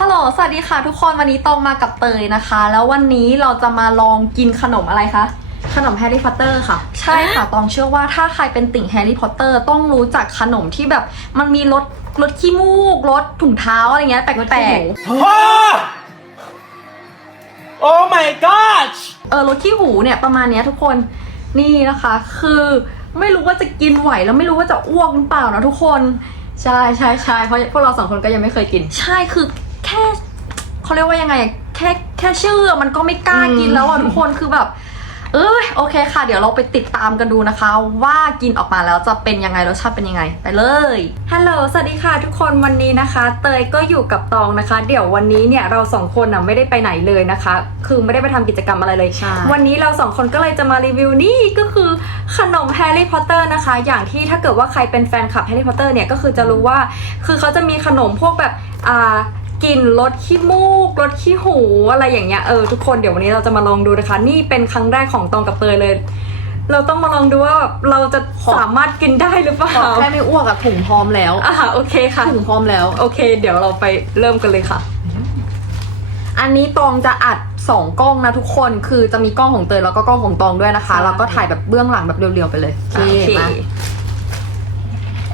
ฮัลโหล สวัสดีค่ะทุกคน วันนี้ตองมากับเตยนะคะ แล้ววันนี้เราจะมาลองกินขนมอะไรคะ ขนมแฮร์รี่พอตเตอร์ค่ะ ใช่ค่ะ ตองเชื่อว่าถ้าใครเป็นติ่งแฮร์รี่พอตเตอร์ต้องรู้จักขนมที่แบบมันมีรสรสขี้มูกรสถุงเท้าอะไรเงี้ยแปรสขี้ลหมูก Oh my gosh! ๆเออรสขี้หูเนี่ยประมาณเนี้ยทุกคนนี่นะคะ คือไม่รู้ว่าจะกินไหวแล้วไม่รู้ว่าจะอ้วกหรือเปล่านะทุกคน ใช่ใช่ใช่เพราะพวกเราสองคนก็ยังไม่เคยกิน ใช่คือแค่ เขาเรียกว่ายังไงอะแค่แค่ชื่อมันก็ไม่กล้ากินแล้วอะทุกคนคือแบบ เออโอเคค่ะ เดี๋ยวเราไปติดตามกันดูนะคะ ว่ากินออกมาแล้วจะเป็นยังไงรสชาติเป็นยังไง ไปเลยฮัลโหลสวัสดีค่ะทุกคนวันนี้นะคะ เตยก็อยู่กับตองนะคะ เดี๋ยววันนี้เนี่ยเราสองคนอะไม่ได้ไปไหนเลยนะคะ คือไม่ได้ไปทำกิจกรรมอะไรเลยใช่วันนี้เราสองคนก็เลยจะมารีวิวนี่ก็คือขนมแฮร์รี่พอตเตอร์นะคะ อย่างที่ถ้าเกิดว่าใครเป็นแฟนคลับแฮร์รี่พอตเตอร์เนี่ยก็คือจะรู้ว่า คือเขาจะมีขนมพวกแบบอ่า กลิ่นรสขี้มูกรสขี้หูอะไรอย่างเงี้ยเออทุกคนเดี๋ยววันนี้เราจะมาลองดูนะคะ นี่เป็นครั้งแรกของตองกับเตยเลย เราต้องมาลองดูว่าแบบเราจะสามารถกินได้หรือเปล่าแค่ไม่อ้วกอะถุงพร้อมแล้วอ่าโอเคค่ะถุงพร้อมแล้ว โอเค เดี๋ยวเราไปเริ่มกันเลยค่ะ อันนี้ตองจะอัดสองกล้องนะทุกคนคือจะมีกล้องของเตยแล้วก็กล้องของตองด้วยนะคะใช่แล้วก็ถ่ายแบบเบื้องหลังแบบเรียวๆไปเลยโอเคโอเคมา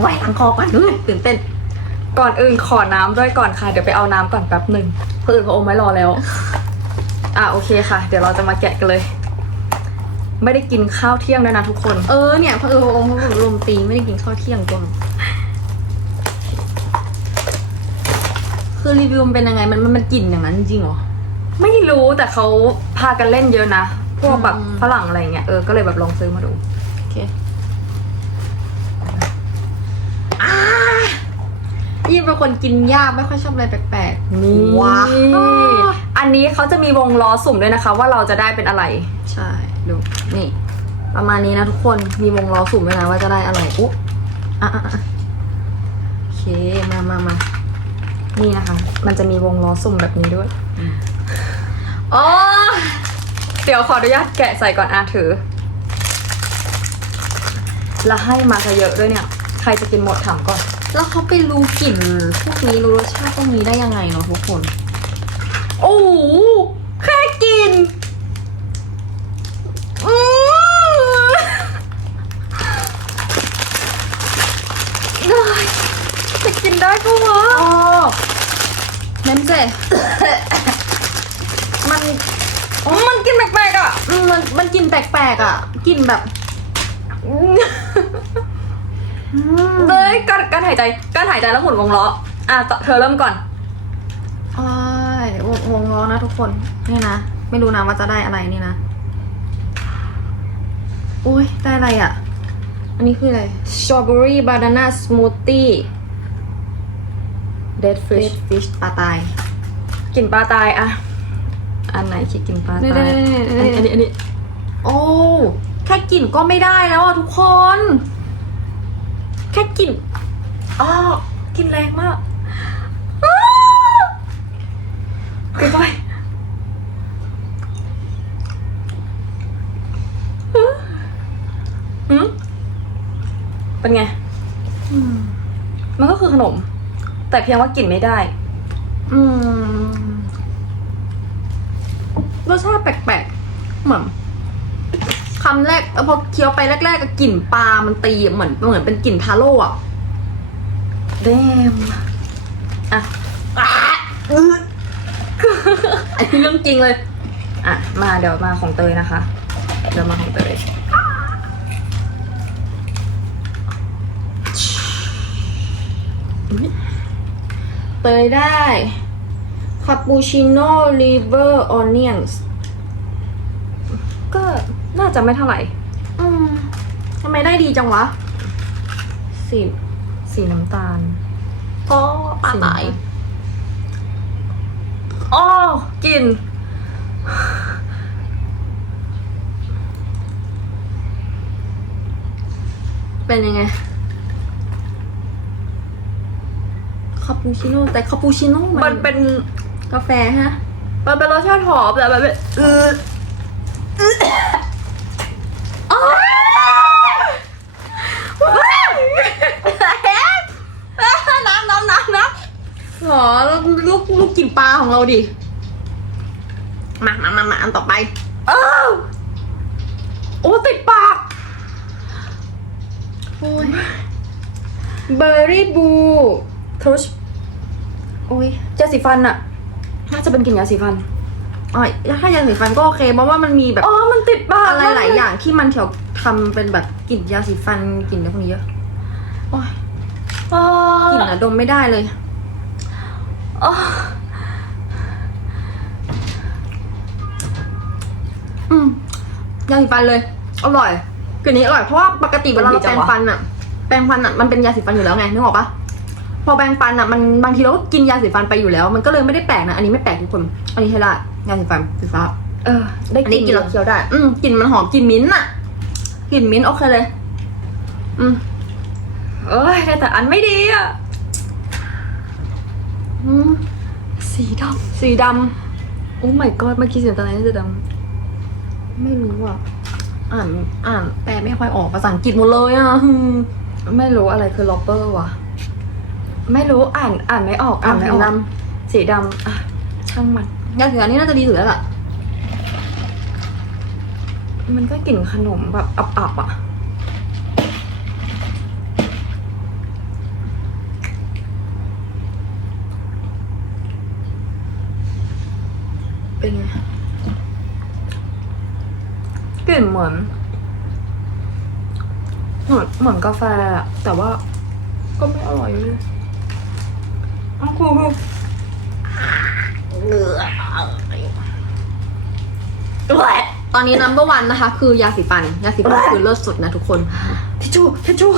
ไหวอังคอก่อนเฮ้ยตื่นเต้น ก่อนอื่นขอน้ำด้วยก่อนค่ะ เดี๋ยวไปเอาน้ำก่อนแป๊บหนึ่งเพื่อนเขาอมไว้รอแล้ว อะโอเคค่ะ เดี๋ยวเราจะมาแกะกันเลย ไม่ได้กินข้าวเที่ยงด้วยนะทุกคน เออเนี่ยเอออมเขาลมตีไม่ได้กินข้าวเที่ยงตัวคือรีวิวมันเป็นยังไงมันมันมันกลิ่นอย่างนั้นจริงเหรอ ไม่รู้แต่เขาพากันเล่นเยอะนะ พวกแบบอืม ฝรั่งอะไรเงี้ยเออก็เลยแบบลองซื้อมาดู โอเค ยิ่งเป็นคนกินยากไม่ค่อยชอบอะไรแปลกๆนี่ว้าวอันนี้เขาจะมีวงล้อสุ่มด้วยนะคะ ว่าเราจะได้เป็นอะไร ใช่ดูนี่ ประมาณนี้นะทุกคนมีวงล้อสุ่มด้วยนะว่าจะได้อะไรอุ๊อะอะอะโอเคมามามานี่นะคะ มันจะมีวงล้อสุ่มแบบนี้ด้วยอ๋อเดี๋ยวขออนุญาตแกะใส่ก่อนอาถือ แล้วให้มาซะเยอะด้วยเนี่ย ใครจะกินหมดถามก่อน แล้วเขาไปรู้กลิ่นพวกนี้รู้รสชาติพวกนี้ได้ยังไงเนาะทุกคน โอ้โหแค่กินอืมได้จะกินได้ปะวะอ๋อเมมเจมันอ๋อมันกินแปลกๆอะอืมมันมันกลิ่นแปลกๆอะกลิ่นแบบ เลยการการหายใจการหายใจแล้วหมุนวงล้ออะต่อเธอเริ่มก่อนอ้ายวงวงล้อนะทุกคน นี่นะ ไม่รู้นะว่าจะได้อะไรนี่นะ อุ้ยได้อะไรอะ อันนี้คืออะไร strawberry banana smoothie dead red fish fish ปลาตายกินปลาตายอะอันไหนคิดกินปลาตายนี่อันๆๆๆอันนี้อันนี้ โอ้ แค่กลิ่นก็ไม่ได้แล้วอะทุกคนแค่กลิ่นอ๋อกินแรงมากกินไปหืมเป็นไง มันก็คือขนม แต่เพียงว่ากลิ่นไม่ได้ อืม รสชาติแปลกๆเหมือน คำแรกเออพอเคี้ยวไปแรกๆก็กลิ่นปลา มันตีอะเหมือนเหมือนเป็นกลิ่นทาโร่อะเดมอะอันนี้เรื่องจริงเลย อะ มาเดี๋ยวมาของเตยนะคะ เดี๋ยวมาของเตยเตยได้คาปูชิโน่ลิเวอร์ออเนียนส์ก็ น่าจะไม่เท่าไหร่ อืมทำไมได้ดีจังวะ สีสีน้ำตาล ก็ปลาตายอ๋อกลิ่นเป็นยังไง คาปูชิโน่แต่คาปูชิโน่มัมันนเป็นกาแฟฮะ มันเป็นรสชาติหอมแต่แบบเออน้ำน้ำน้ำน้ำ หรอแล้วลูกลูกกลิ่นลิ่นปลาของเราดิ มามามามาอันต่อไป เอ้าโอ้ติดปากโอ้ยเบอร์รี่บูทรุชโอ้ยยาสีฟันอะน่าจะเป็นกลิ่นยาสีฟันอ๋อถ้ายาสีฟันก็โอเคเพราะว่ามันมีแบบอ๋อมันติดปากอะไรหลายมกอย่างที่มันเถียวทำเป็นแบบกลิ่นยาสีฟันกลิ่นอะไรพวกนี้เยอะโอ้ยอ๋อกลิ่นอะดมไม่ได้เลย อ๋ออืมยาสีฟันเลย อร่อยกลิ่นนี้อร่อยเพราะว่าปกติเวลาเราแปรงฟันอะแปรงฟันอะมันเป็นยาสีฟันอยู่แล้วไงนึกออกปะพอแปรงฟันอะมันบางทีเราก็กินยาสีฟันไปอยู่แล้ว มันก็เลยไม่ได้แปลกนะอันนี้ไม่แปลกทุกคนอันนี้ใช่ได้ยาสีฟันสีฟ้าเออ ได้อันกนี้ลิ่นกินแล้วเคี้ยวได้ อืมกลิ่นมันหอมกลิ่นมิ้นท์อะกลิ่นมิ้นท์โอเคเลย อืมเอ้ยได้แต่อันไม่ดีอะ อืมสีดสีดำโอ้ my god เมื่อกี้สีน้ำตาลนี่สีดำไม่รู้อะ อ่านอ่านแปลไม่ค่อยออกภาษาอังกฤษหมดเลยอะอืมำไม่รู้อะไรคือลอปเปอร์วะไม่รู้อ่านอ่านไม่ออกอ่านไม่ออก สีดสีดำอะช่างมันยาสีฟันนี่น่าจะดีสุดแล้วล่ะ มันก็กลิ่นขนมแบบอับๆอะ เป็นไง ก ลิ่นเหมือน เหมือนเหมือนกาแฟอะแต่ว่าก็ไม่อร่อยเลยอ้าวครูครูเนื้อตอนนี้นัมเบอร์วันนะคะ คือยาสีฟัน ยาสีฟันคือเลิศสุดนะทุกคนทิชชู่ทิชชู่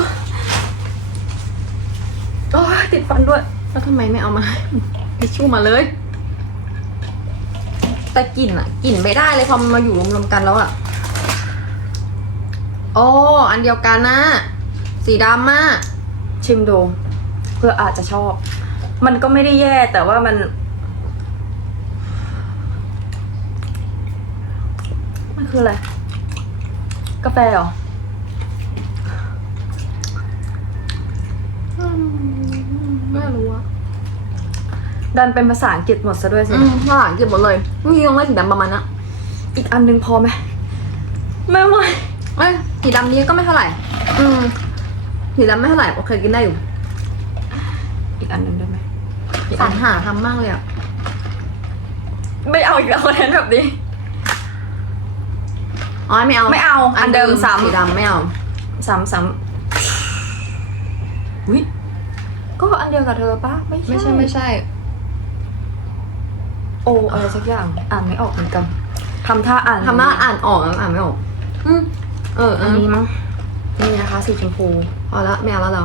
โอ้ยติดฟันด้วย แล้วทำไมไม่เอามาทิชชู่มาเลย แต่กลิ่นอะกลิ่นไม่ได้เลยพอมันมาอยู่รวมๆกันแล้วอะโอ้อันเดียวกันนะสีดำมากชิมดู เพื่ออาจจะชอบ มันก็ไม่ได้แย่แต่ว่ามัน มันคืออะไร กาแฟเหรอไม่รู้อะดันเป็นภาษาอังกฤษหมดซะด้วยสิอืมภาษาอังกฤษหมดเลยนี่ยังไม่สีดำประมาณนั้นอีกอันหนึงพอไหมไม่ไหว เอ้ยสีดำนี้ก็ไม่เท่าไหร่ อืมสีดำไม่เท่าไหร่โอเคกินได้อยู่ อีกอันหนึงได้ไหมอีกสรอันรหาทำมากเลยอะไม่เอาอีกแล้วคอนเทนต์แบบนี้ อ๋อไม่เอาไม่เอาอันเดิมซ้ำ สีดำไม่เอา ซ้ำซ้ำอุ้ยก็อันเดียวกับเธอปะไม่ใช่ไม่ใช่ไม่ใช่ โออะไรสักอย่าง อ่านไม่ออกเหมือนกันทำท่าอ่านทำหน้าอ่านออกแล้วอ่านไม่ออกอืม เอออัอันนนี้นี้มั้งนี่นะคะสีชมพูพอแล้วไม่เอาแล้วเรา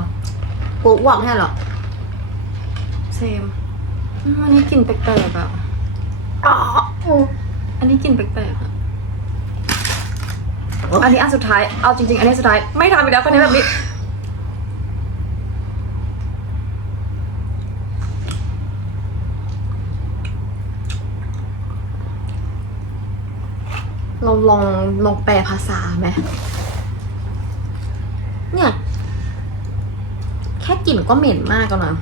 กูอ้วกแค่หรอเซมอืมอันนี้กลิ่นแปลกๆอะอ๋ออันนี้กลิ่นแปลกๆอะอันนี้อันสุดท้าย เอาจริงๆ อันนี้สุดท้าย ไม่ทำอีกแล้วคนนี้แบบนี้ เราลองลองแปลภาษาไหม เนี่ย แค่กลิ่นก็เหม็นมากแล้วนะ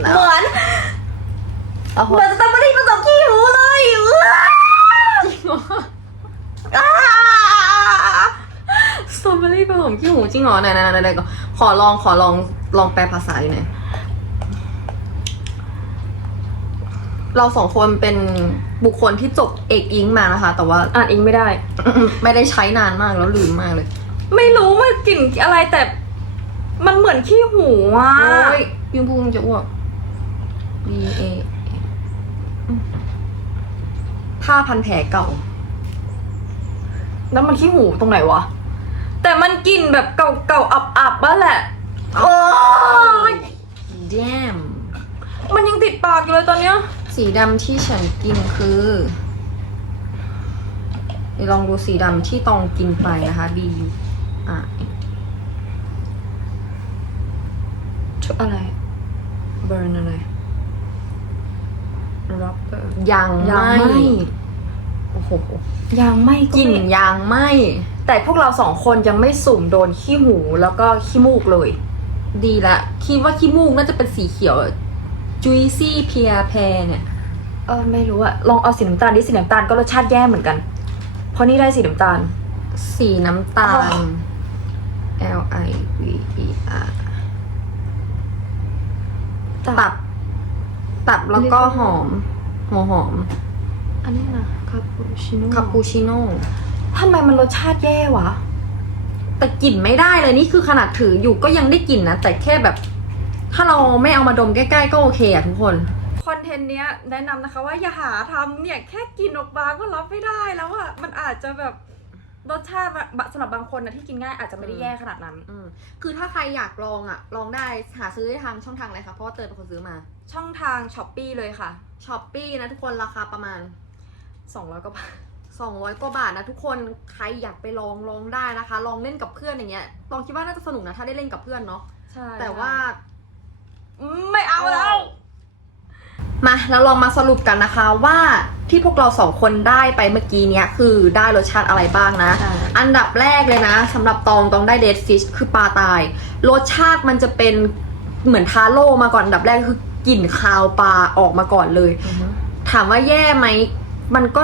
เหมือนเอาเหมือนสตรอเบอรี่ผสมขี้หูเลยว้าวสตรอเบอรี่ผสมขี้หูจริงเหรอไหนไหนไหนไหนก็ขอลองขอลองลองแปลภาษาอยู่ไหนอย เราสองคนเป็นบุคคลที่จบเอกอิงมานะคะ แต่ว่า อ่านอิงไม่ได้ ไม่ได้ใช้นานมากแล้วลืมมากเลย ไม่รู้มันกลิ่นอะไรแต่มันเหมือนขี้หูอะโอ้ยยุงพูงจะอ้วก B A ผ้าพันแผลเก่า แล้วมันขี้หูตรงไหนวะ แต่มันกลิ่นแบบเก่าเก่าอับอับๆบ้าแหละ โอ้ย damn มันยังติดปากอยู่เลยตอนเนี้ย สีดำที่ฉันกินคือเดี๋ยวลองดูสีดำที่ตองกินไปนะคะ D U อะชุดอะไร เบิร์นอะไรร็อกเกอร์ยังยังไม่ไม่โอ้โหยังไม่กลิ่นไม่ยางไหมแต่พวกเราสองคนยังไม่สุ่มโดนขี้หูแล้วก็ขี้มูกเลย ดีละคิดว่าขี้มูกน่าจะเป็นสีเขียว juicy pear pear เนี่ยเออไม่รู้อะลองเอาสีน้ำตาลดิสีน้ำตาลก็รสชาติแย่เหมือนกัน เพราะนี่ได้สีน้ำตาล สีน้ำตาล L I V E R ตับ ตับแล้วก็หอม หัวหอม อันนี้นะคาปูชิโน่คาปูชิโน่ทำไมมันรสชาติแย่วะ แต่กลิ่นไม่ได้เลยนี่คือขนาดถืออยู่ก็ยังได้กลิ่นนะ แต่แค่แบบ ถ้าเราไม่เอามาดมใกล้ๆก็โอเคอะทุกคน คอนเทนต์เนี้ยแนะนำนะคะว่าอย่าหาทำเนี่ยแค่กินออกมาก็รับไม่ได้แล้วอะมันอาจจะแบบรสชาติบะสำหรับบางคนนะที่กินง่ายอาจจะไม่ได้แย่ขนาดนั้นอืมคือถ้าใครอยากลองอะลองได้หาซื้อได้ทางช่องทางอะไรคะเพราะว่าเตยเป็นคนซื้อมา ช่องทางช้อปปีเลยค่ะช้อปปี้นะทุกคนราคาประมาณ 200กว่าบาท200กว่าบาทนะทุกคนใครอยากไปลองลองได้นะคะ ลองเล่นกับเพื่อนอย่างเงี้ยลองคิดว่าน่าจะสนุกนะถ้าได้เล่นกับเพื่อนเนาะใช่แต่ว่าอืม ไม่เอาแล้ว มาแล้วลองมาสรุปกันนะคะว่าที่พวกเราสองคนได้ไปเมื่อกี้เนี้ยคือได้รสชาติอะไรบ้างนะ ใช่ อันดับแรกเลยนะสำหรับตองตองได้เดดฟิชคือปลาตาย รสชาติมันจะเป็นเหมือนทาโร่มาก่อนอันดับแรกคือกลิ่นคาวปลาออกมาก่อนเลย ถามว่าแย่ไหม มันก็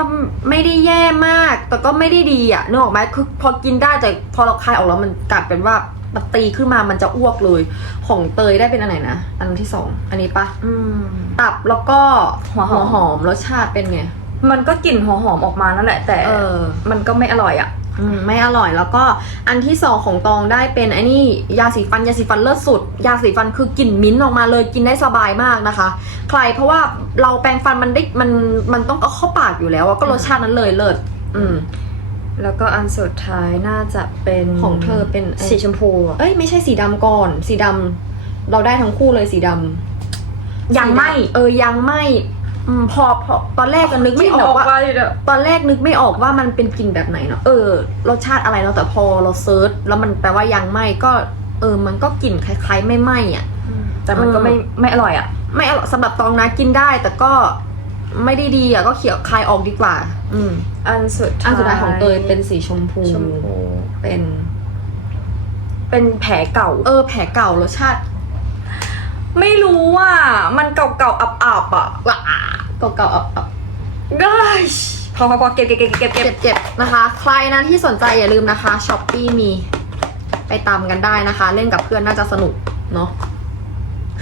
ไม่ได้แย่มาก แต่ก็ไม่ได้ดีอะนึกออกไหมคือพอกินได้แต่พอเราคายออกแล้วมันกลับเป็นว่า มันตีขึ้นมามันจะอ้วกเลย ของเตยได้เป็นอันไหนนะ อันที่สอง อันนี้ปะอืม ตับแล้วก็หัวหอม หอมรสชาติเป็นไง มันก็กลิ่นหัวหอมออกมานั่นแหละ แต่เออ มันก็ไม่อร่อยอะ อืมไม่อร่อยแล้วก็อันที่สองของตองได้เป็นไอ้นี่ยาสีฟันยาสีฟันเลิศสุด ยาสีฟันคือกลิ่นมิ้นท์ออกมาเลยกินได้สบายมากนะคะ ใครเพราะว่าเราแปรงฟันมันได้มันมันต้องเอาเข้าปากอยู่แล้วอะก็รสชาตินั้นเลยเลิศอืม แล้วก็อันสุดท้ายน่าจะเป็นของเธอเป็นสีชมพูอะเอ้ยไม่ใช่สีดำก่อน สีดำเราได้ทั้งคู่เลยสีดำยังไม่สีดำเออยังไม่อืมพอพอตอนแรกก็นึกไม่ออกว่ากอยู่เด้อตอนแรกนึกไม่ออกว่ามันเป็นกลิ่นแบบไหนเนาะเออรสชาติอะไรเนาะแต่พอเราเซิร์ชแล้วมันแปลว่ายังไม่ก็ เออ มันก็กลิ่นคล้าย ๆ ไม่ไหม้อะแต่มันก็ไม่ไม่อร่อยอะ ไม่อร่อยสำหรับตองนะกินได้ แต่ก็ ไม่ได้ดีอะก็เขียวคายออกดีกว่า อืมอันสุดอันสุดท้ายของเตยเป็นสีชมพูชมพูเป็น เป็นแผลเก่า เออ แผลเก่ารสชาติ ไม่รู้อะมันเก่าๆอับๆอะหวาเก่าๆเอาเอาได้พอพอพอเก็บเก็บเก็บเก็บเก็บเจ็บๆนะคะ ใครนะที่สนใจอย่าลืมนะคะช้อปปี้มี ไปตามกันได้นะคะ เล่นกับเพื่อนน่าจะสนุกเนาะ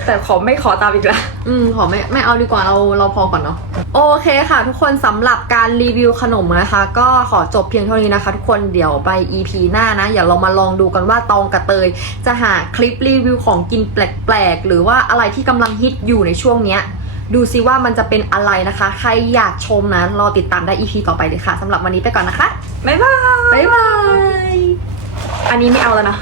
แต่ขอไม่ขอตามอีกแล้วอืมขอไม่ไม่เอาดีกว่าเราเราพอก่อนเนาะโอเคค่ะ ทุกคนสำหรับการรีวิวขนมนะคะ ก็ขอจบเพียงเท่านี้นะคะ ทุกคนเดี๋ยวไป EP หน้านะอย่าเรามาลองดูกันว่าตองกับเตย จะหาคลิปรีวิวของกินแปลกๆ หรือว่าอะไรที่กำลังฮิตอยู่ในช่วงเนี้ย ดูซิว่ามันจะเป็นอะไรนะคะ ใครอยากชมนะรอติดตามได้ EP ต่อไปเลยค่ะสำหรับวันนี้ไปก่อนนะคะบ๊ายบาย บ๊ายบาย อันนี้ไม่เอาแล้วนะ